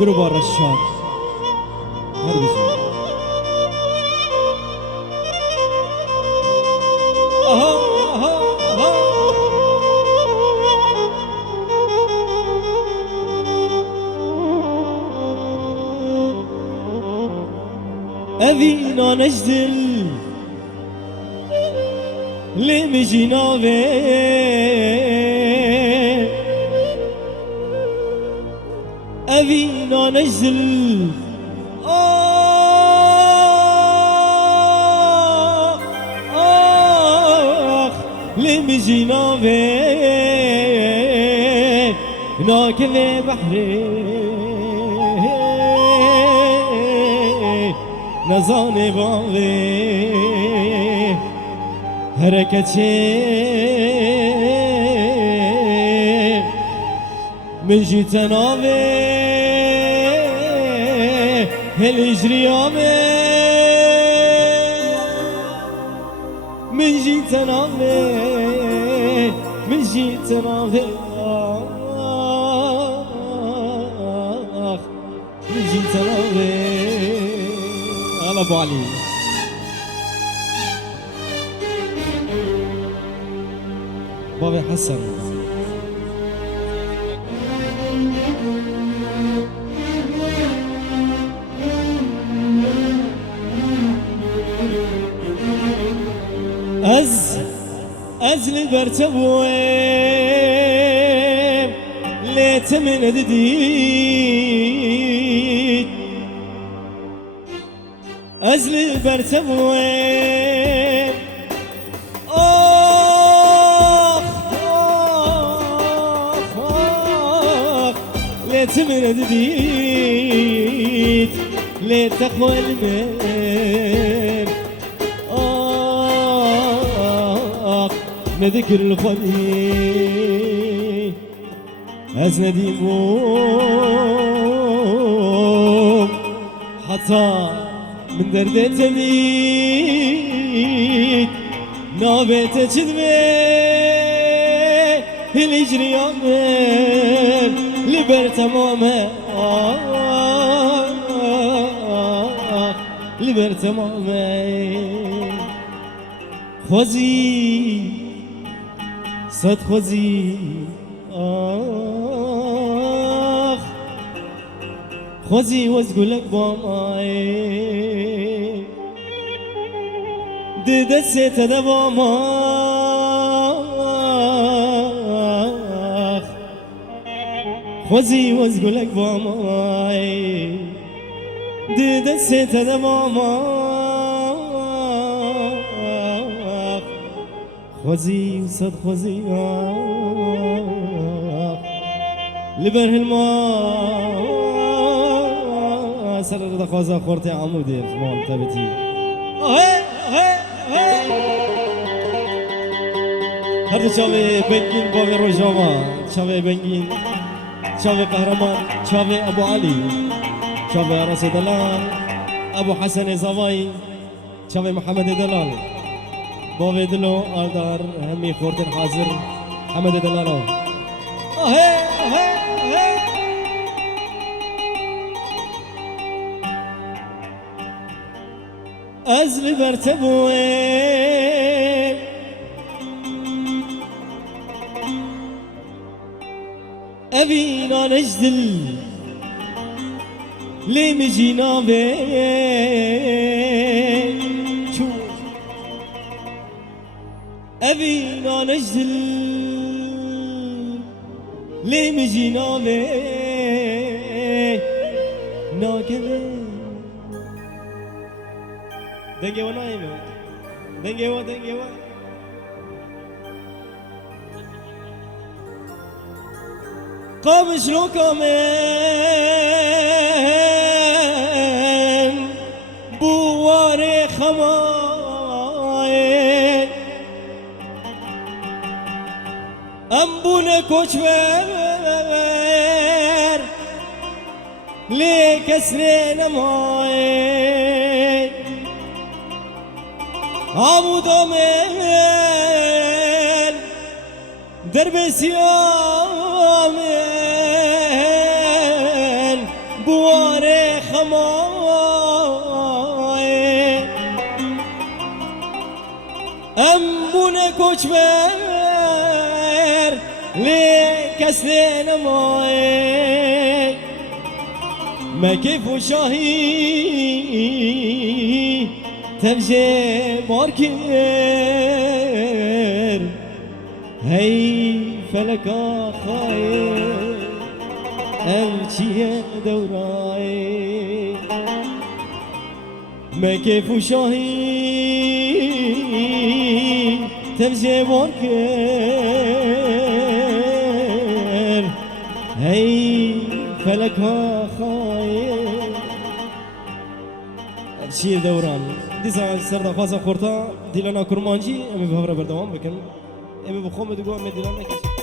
قربان رشاد هذا بيجي أذينا نجدل لمجينا بيه أذينا نجدل لمجينا بيه ناكل بحري نزان باغي حركتي من جيت ناوي هالجري من جيت ناوي من جيت ناوي من جيت ناوي ابو علي بابي حسن از لبرتبوي ليت من جديد ازلي برتبوي ليت من جديد ليت تقوى المين نذكر الخلي از نديموم حتى من درد تبيت نابت كذبه الهجري يامر لبر تمامه لبر تمامه خوزي صد خوزي خوزي وزقولك باماي دست دباما خوزي وزقولك باماي دست دباما خوزي صد خوزي لبره الماء سر رضا خوزا خورتي عمودي مال تبتي هر چاوه بنگین باغ روجاوا چاوه بنگین چاوه قهرمان چاوه ابو علي چاوه راس دلال ابو حسن زواي چاوه محمد دلال باوه دلو آردار همي خورتن حاضر حمد دلالو ازل برتبوي ابينا نجدل لي مجينا بيه ابينا نجدل لي مجينا بيه ناكبه دنگه و نایمه دنگه و قابش لو كامن بواري خماي أمبونه كوچور ليك اسرين ماي ابو دامن درب سیامن بو بونه کوچبر لکس نمای مکیف و شاهی تبجه مارکر هی فلکا خایر امچیه دورای مکیف و شاهی تبجه مارکر هی فلکا خایر شیر دوران دیزا سردا خوازا خورتا دیلانا کرمانجی امی بهبره بردوام بکن امی بخوام بدگو امی دیلانا کش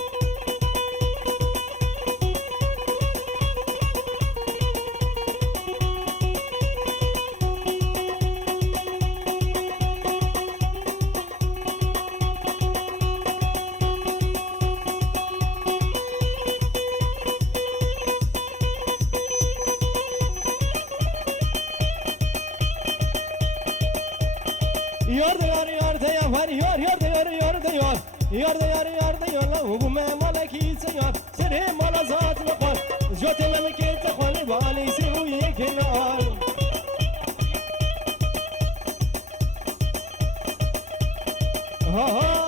وبو ما ملكي سيار سري مالا زات لقار جوت ملكي تخوني بالي سوي كنار ها ها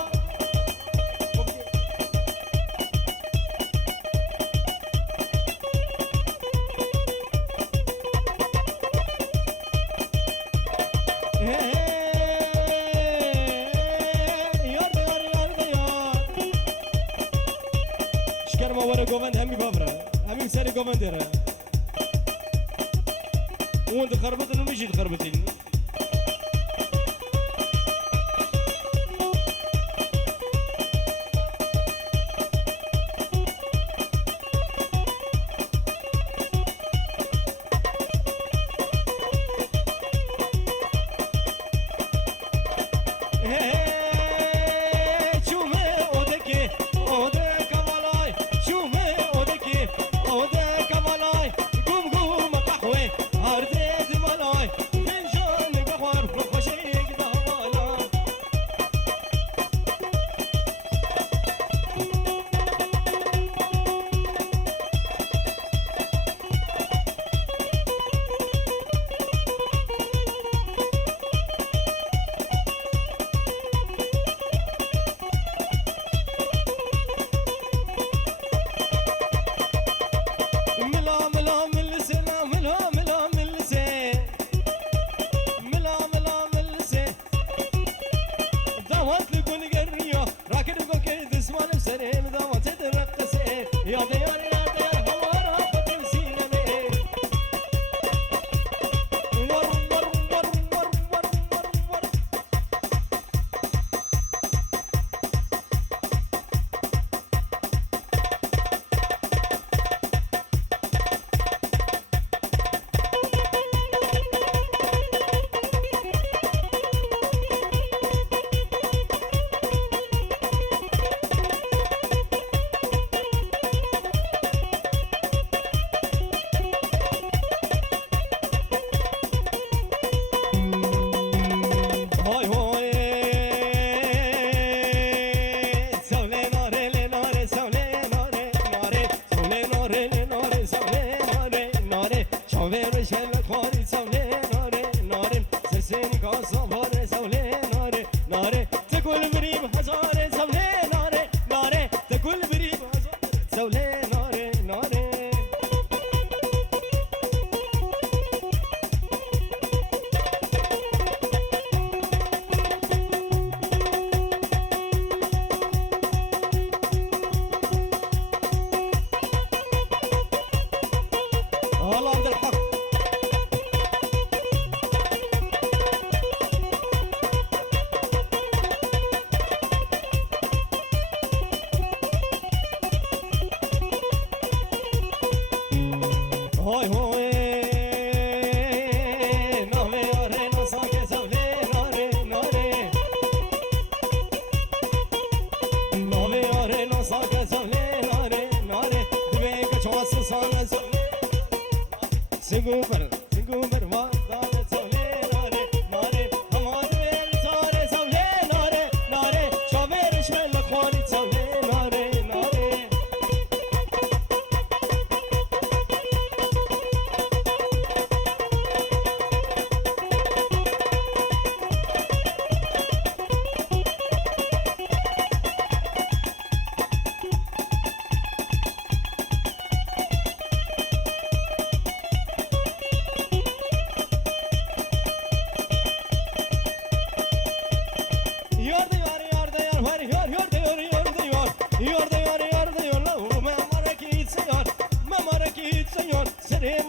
سري كوماندير وانت خربطن ومشي تخربطين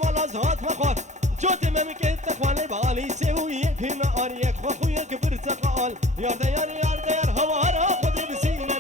مالا زهات مخوات جوت ممكن تخواني بالي سويك هنا أريك خويك برتقال يار ديار يار ديار هوارا خذي بسينني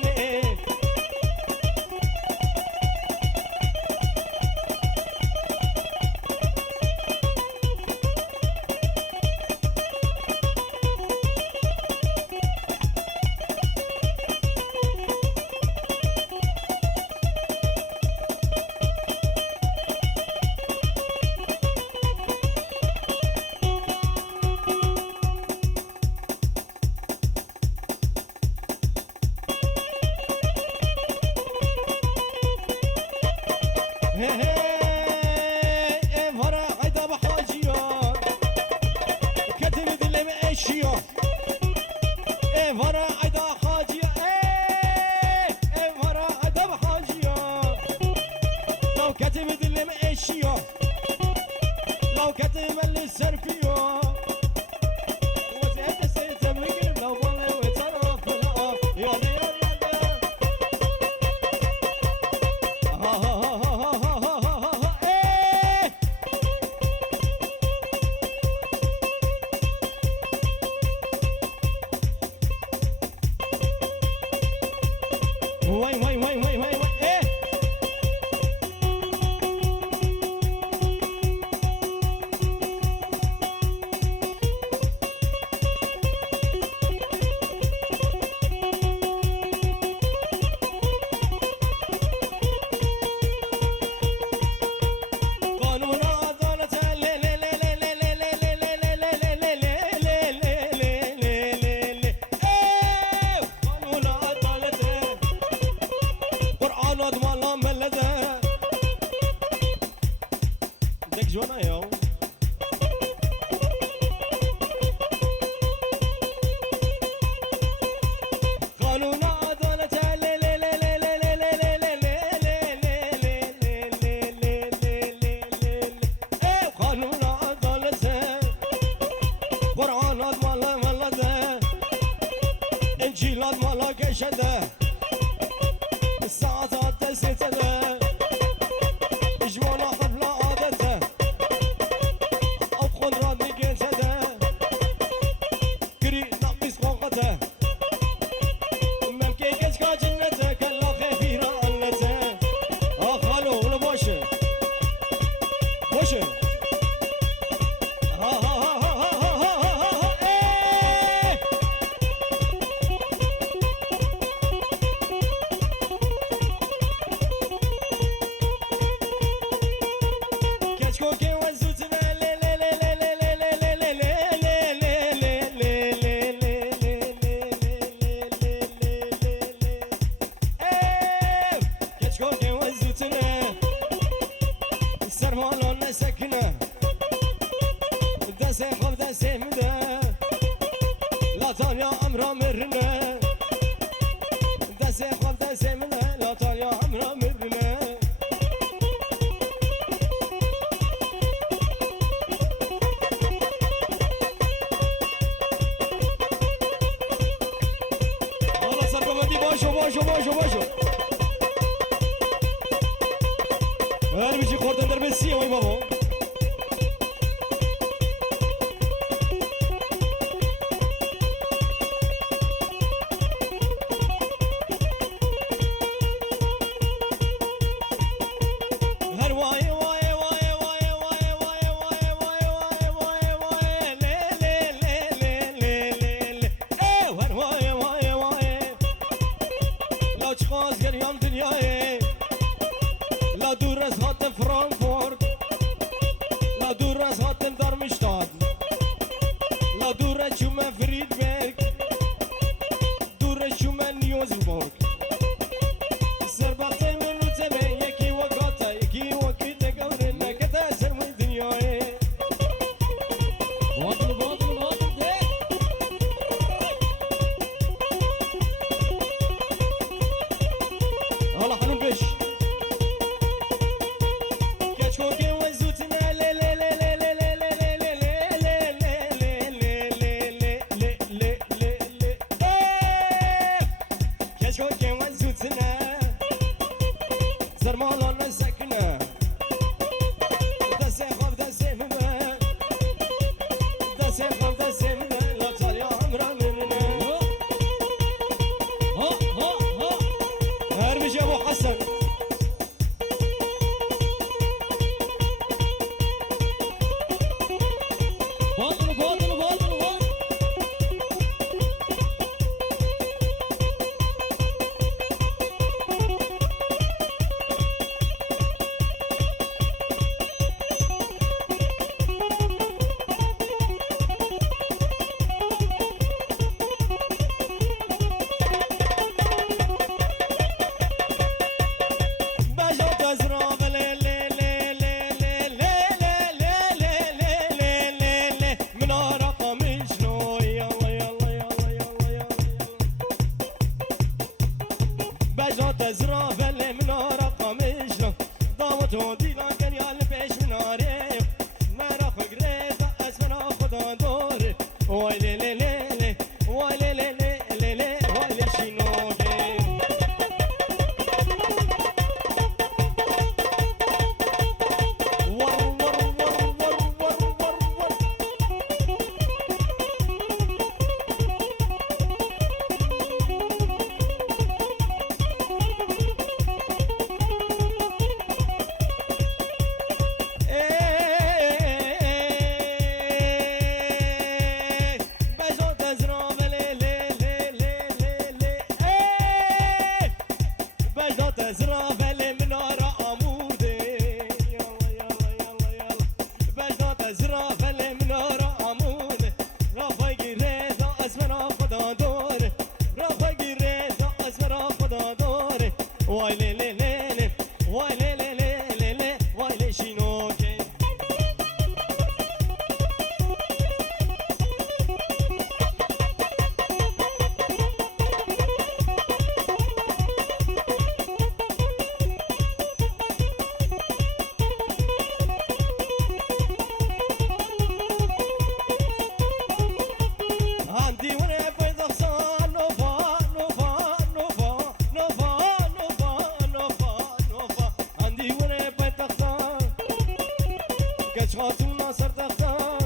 كاش خاتون ناصر تختا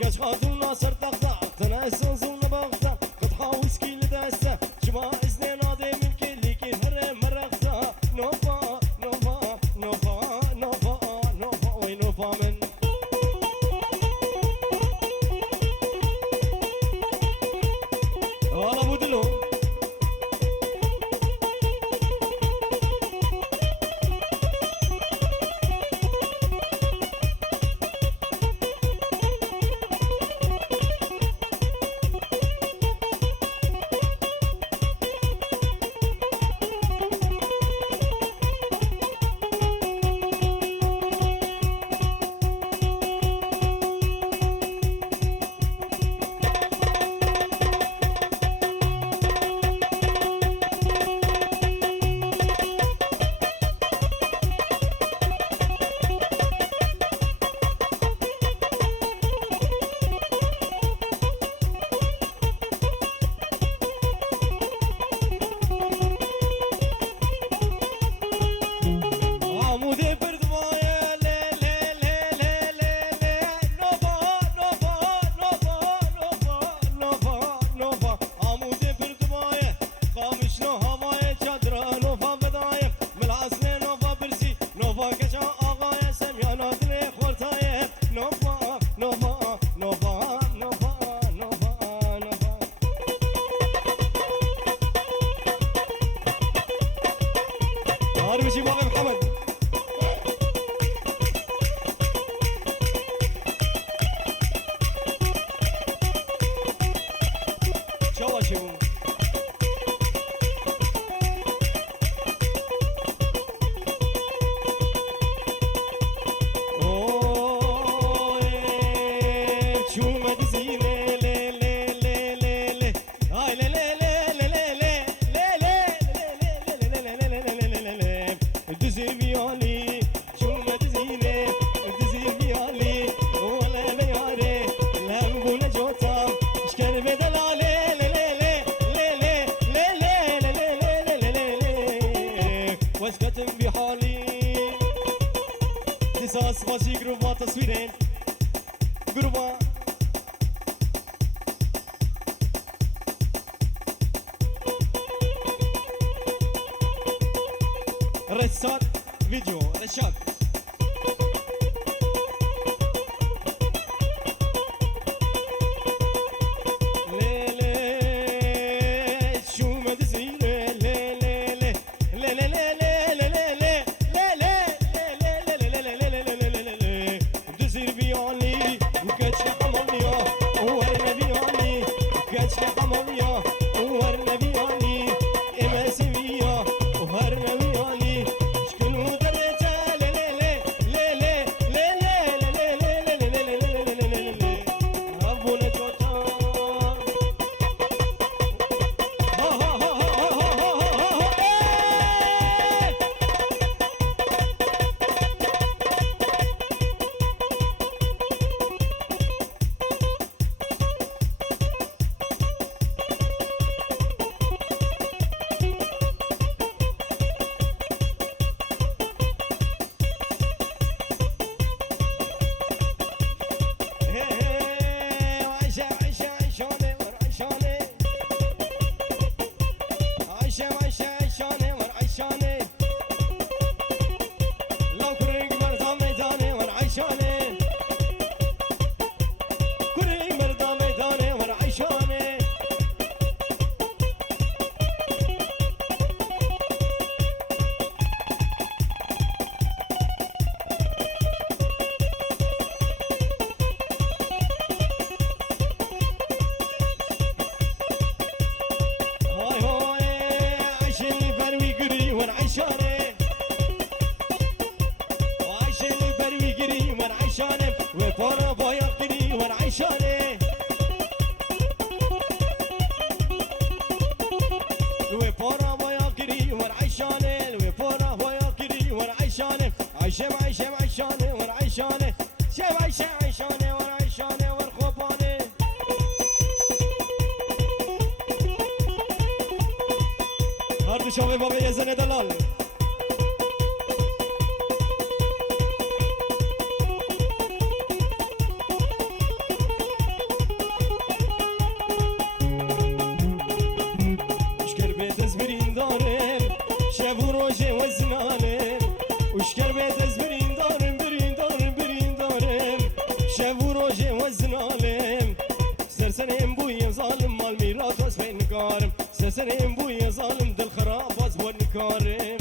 كاش خاتون ناصر تختا تناسون زون بغتا قد حاوس كي لداستا جماع إذن نادي ملكي ليكي هر مرغتا نوفا نوفا نوفا نوفا نوفا وين نوفا من هلا مودلو بازی گروه تصویرین گروه رشاد فيديو رشاد شوفي بابا يا زين دلال سرسرين بويا ظالم دل خراب وزبوني كارم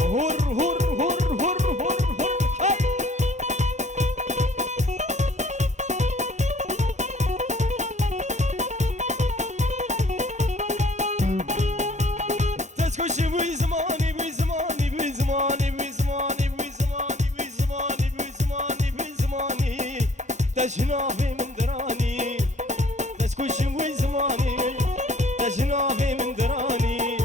هر هر هر هر هر هر هر تسكش بوي زماني بوي زماني بوي زماني بوي زماني بوي زماني بوي زماني بوي زماني بوي زماني تشنافي من دراني تسكش بوي زماني تشنافي من دراني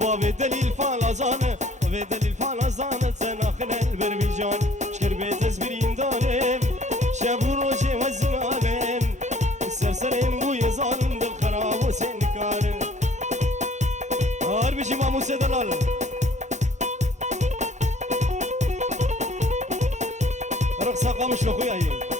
بابي دليل فالازانه بابي دليل فالازانه سناخنا البربيجان شكر بيت زبرين دانم شابو روجي وزمانم سرسرين بوي ظالم دل خراب وسن كارم هار بيجي مامو سدلال رقصة قامش لأخويا هي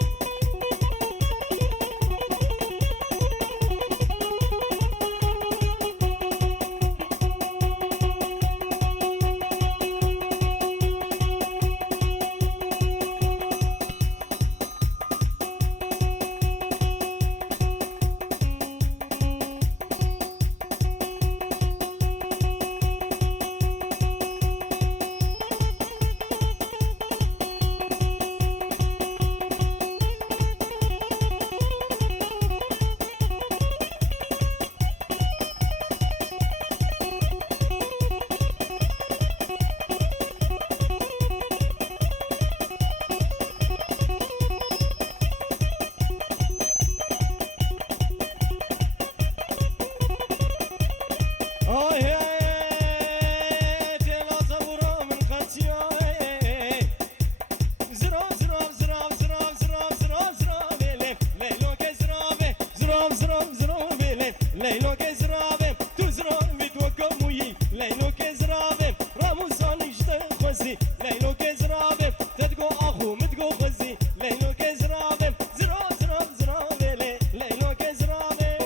ليلو كزرابم تو زرابي توكموي ليلو كزرابم راموسان اجت خوزي ليلو كزرابم تدقو اخو متقو خوزي ليلو كزرابم زرا زرا زرابي ليلو كزرابم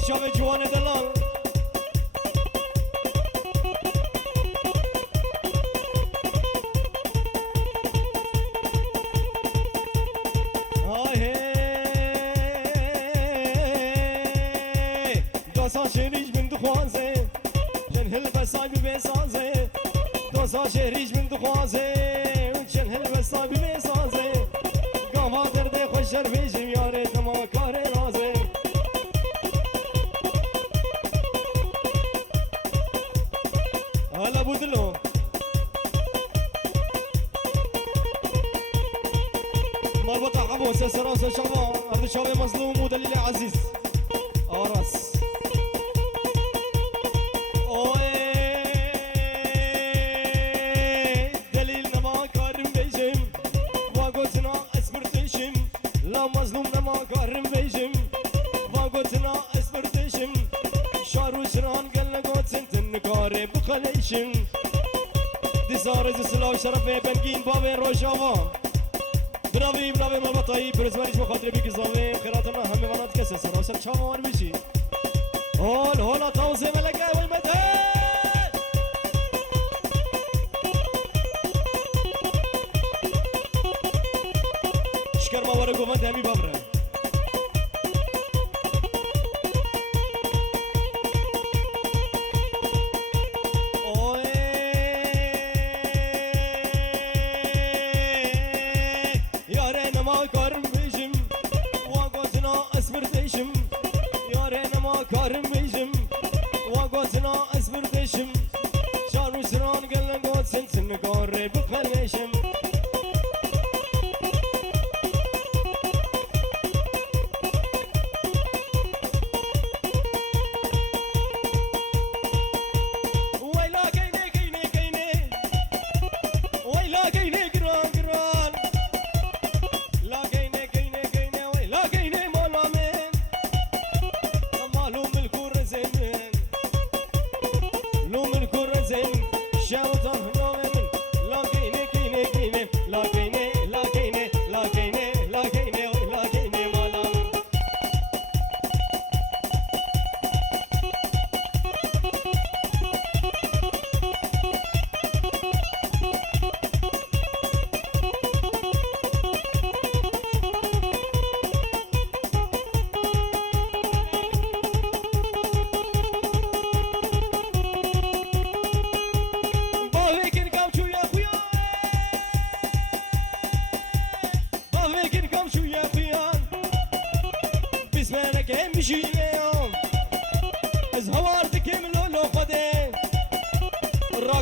ارد شاوه جوان دلال شهریج من دخوازه چن هل بسای بسازه دوسا شهریج من دخوازه چن هل بسای بسازه گاوا درد خوشر بیجم یاره تمام کار رازه هلا بودلو مربطة حبوس سراس شباب ارض شباب مظلوم ودليل عزيز آراس لا مظلوم نما كارم بيجم واقوتنا اسبرتشم شارو شران قلنا قوت سنتن كاري بخليشم دي سارز سلاو شرفه بنگين باوي روشاوا براوي براوي مالبطاي برزمانيش بخاطر بيك زاوي خيراتنا همي وانات كسر سراسر چاوار بيشي هول هولا تاوزي ملكه والمدهن شكر ما ورا قومن دامي بابره يارين ما كارم بيجم واقوتنا اسبرتشم يارين ما كارم بيجم واقوتنا اسبرتشم شارو سران قلنا قوت سنسن كاري بخليشم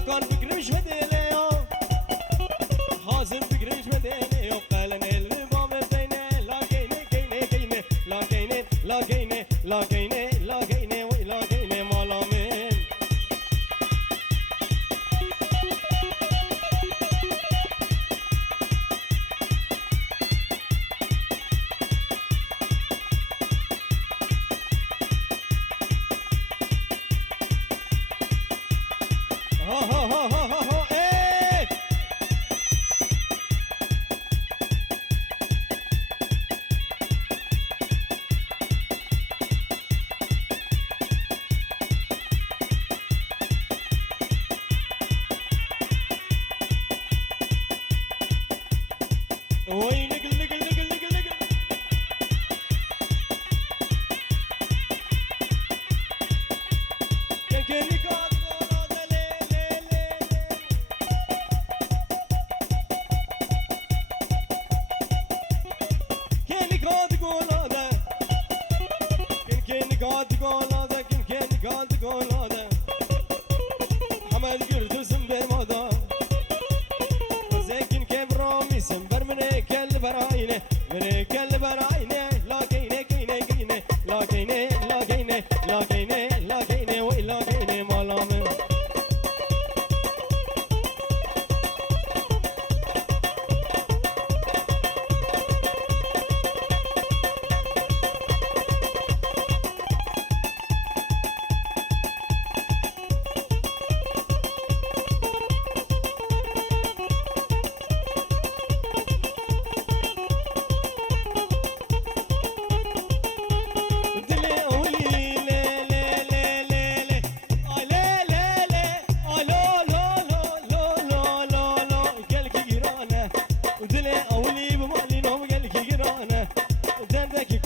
راكان فكرش مدينه حازم فكرش مدينه قالن البام بينه لا كينه كينه كينه لا كينه لا كينه لا كينه لا كينه ولا كينه مالامين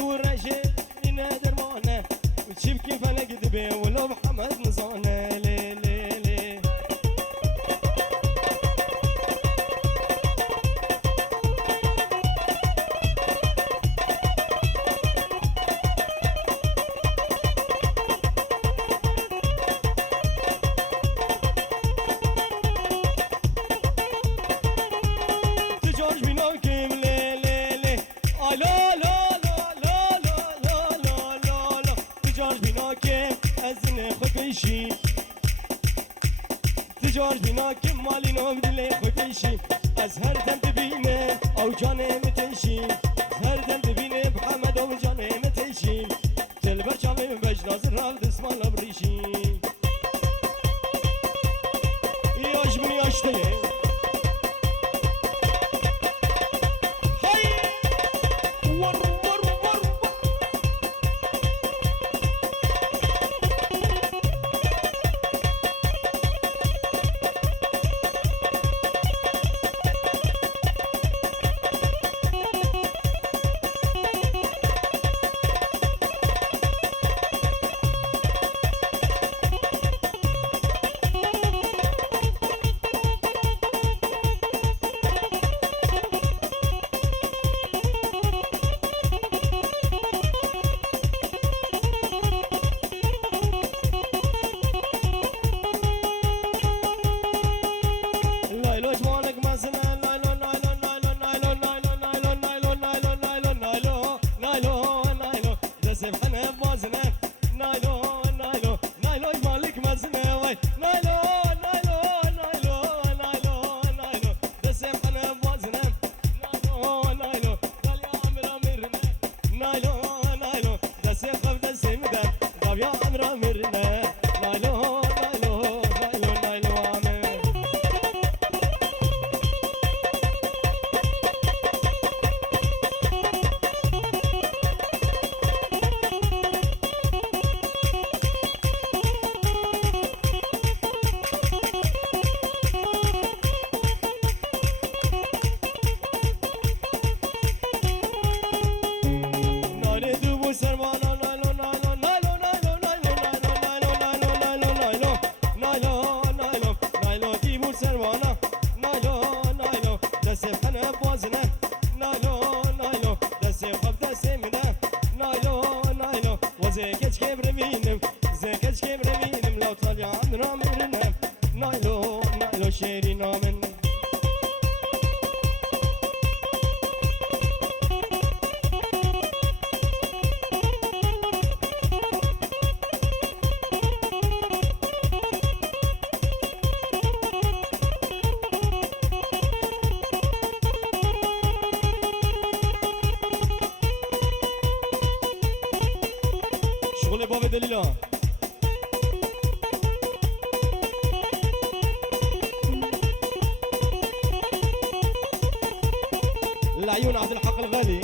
ورجل نادر مانا وتشبكي فلك دبي ولو بحمد نزانا لي لي لي تجارج بناكم لي لي لي لا لا لا لا لا لا لا لا تجارج بناكم أزن خكيشي تجارج بناكم مالي نوم دلي خكيشي أزهر دم تبينه أو جاني متشي أزهر دم تبينه بحمد أو جاني متشي تلبر شامي بجناز الرال دسم الله بريشي يعجبني عشتي شغل باب دلیلا العيون عبد الحق الغالي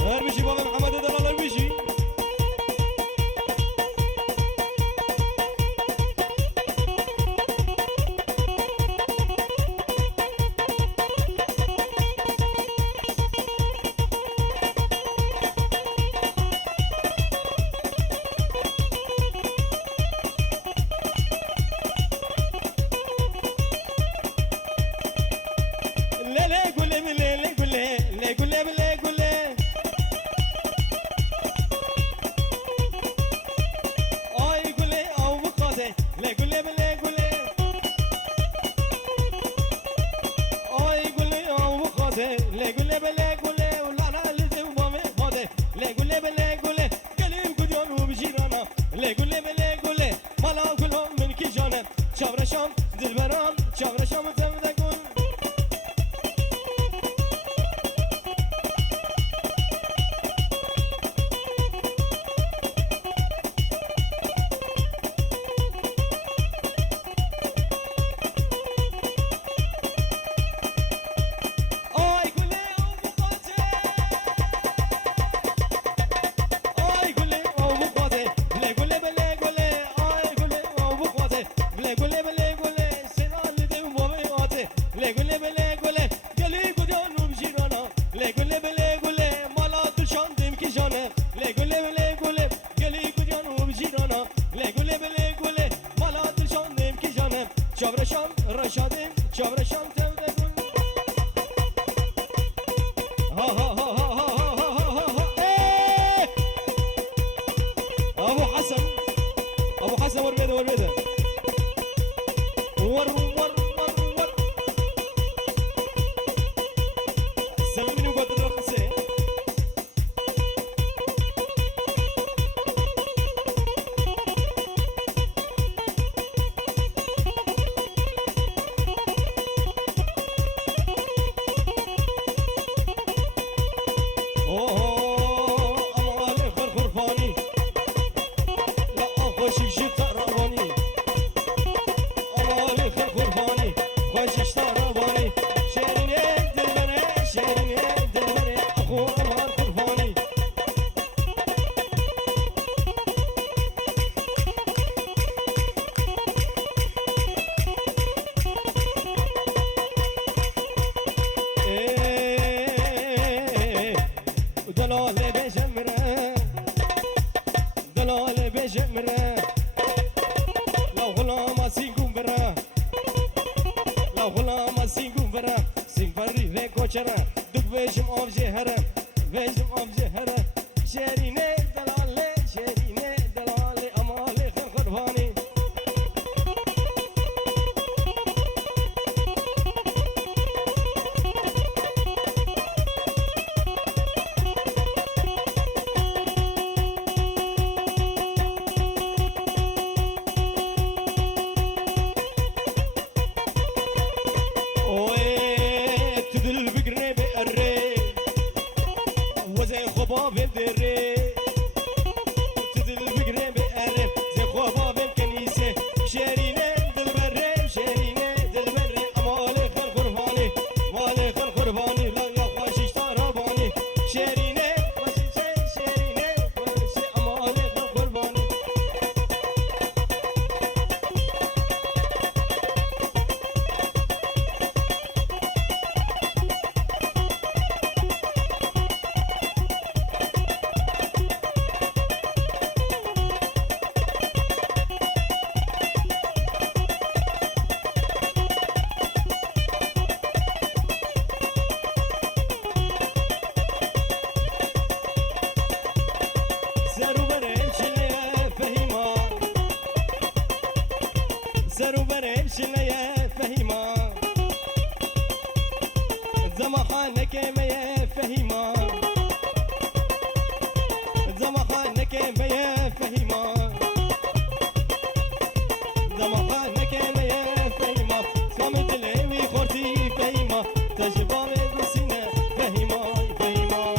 هربشي بابا محمد دلال هربشي شام دلبران شام شام تمده گل آی گله او بخاطر دلال بجمره دلال بجمره لو غلام سينقوم برا لو غلام سينقوم برا سين بري ريكو شرا دق بيجم اوف جهره بيجم اوف جهره شيريني دلال شيريني دلال امالي خير قرباني باب الدري تدل بقري بقرب زي باب الكنيسة شيريني دل بري شيريني دل بري مالي خير قرباني مالي خير قرباني لا يا خواشي رباني شيريني شيريني مالي خير قرباني زرو برمش يا فهيما زمخانك ما يا فهيما زمخانك ما يا فهيما زمخانك ما يا فهيما صمت لي خورتي فهيما تجبر بسنة فهيما فهيما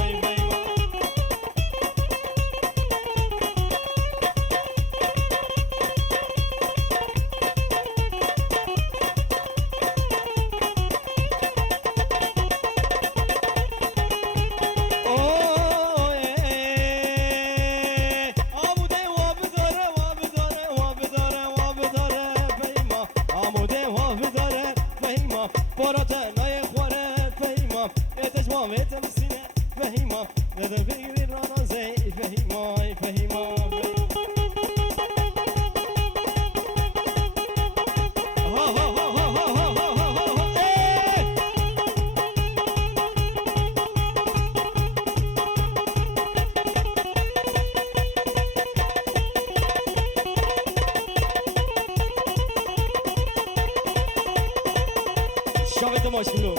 فهيما فراتن های خواره فهیما اتجمامت مسینه فهیما ندر فکری رانازه فهیما فهیما شابت ماشلو